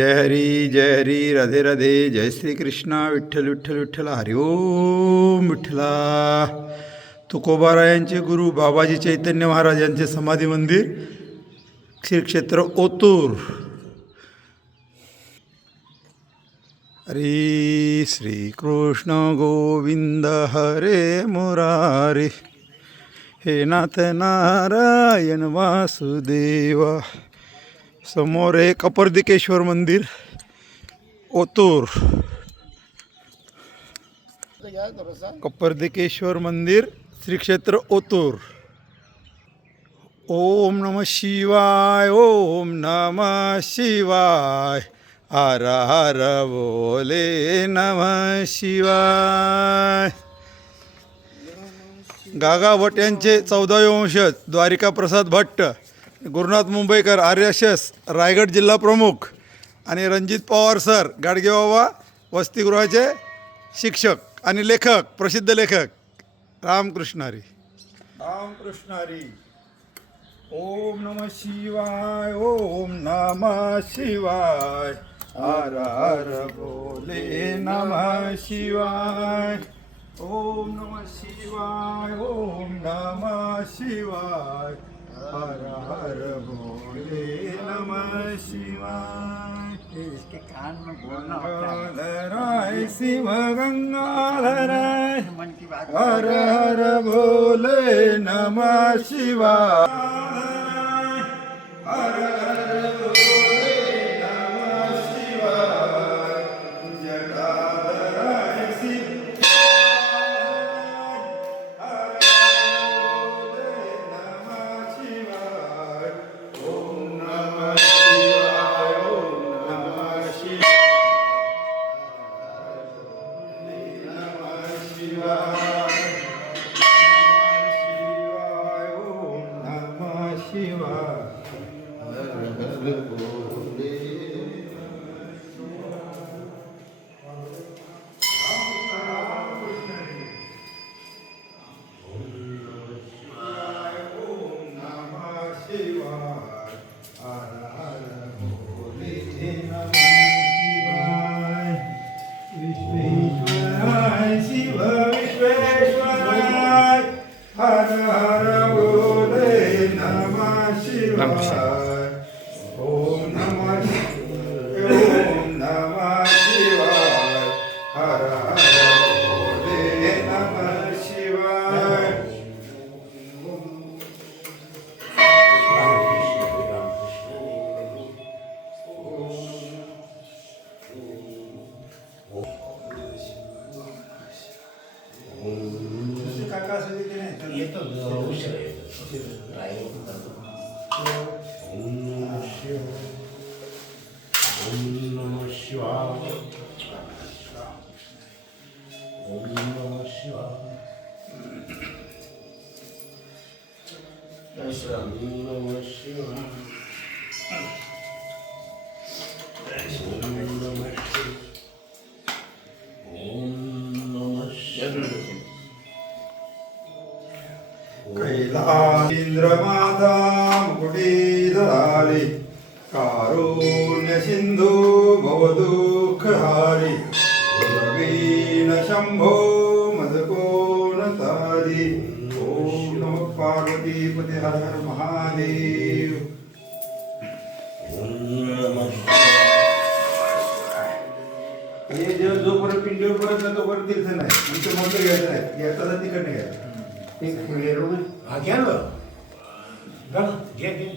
जय हरी राधे राधे जय श्री कृष्णा विठ्ठल विठ्ठल विठ्ठल हरि ओम विठ्ठला. तुकोबारायांचे गुरु बाबाजी चैतन्य महाराज यांचे समाधी मंदिर श्री क्षेत्र ओतूर. हरी श्री कृष्ण गोविंद हरे मुरारी हे नाथ नारायण वासुदेवा. समोर एक अपर्दिकेश्वर मंदिर ओतूर. अपर्दिकेश्वर मंदिर श्री क्षेत्र ओतूर. ओम नमः शिवाय ओम नमः शिवाय हर हर बोले नमः शिवाय. गागा भट यांचे 14वे वंशज द्वारिका प्रसाद भट्ट, गुरुनाथ मुंबईकर RSS रायगड जिल्हा प्रमुख आणि रणजित पवार सर गाडगेबाबा वसतिगृहाचे शिक्षक आणि लेखक, प्रसिद्ध लेखक. रामकृष्ण हरी रामकृष्ण हरी. ओम नमः शिवाय ओम नमः शिवाय हर हर बोले नमः शिवाय. ओम नमः शिवाय ओम नमः शिवाय हर हर बोले नमः शिवाय. इसके कान में बोलना होता है. गंगाधराय शिव गंगाधराय मन की बात. हर हर बोले नमः शिवाय. हर हर बोले नमः शिवाय. जटाधराय शिव कैलासेंद्रमाता मुकुटीधरारी कारुण्य सिंधू भवदुःखहारी प्रवीण शंभो मदकोणतारी. ओम नमः पार्वती पते हर हर महादेव. हे जोपर्यंत पिंडीवर परत ना तोपर्यंत तीर्थ नाही. इथे मोठं घ्यायचं नाही, याचा तिकडे घ्यायचं. एक घ्या ना. घ्या घ्या.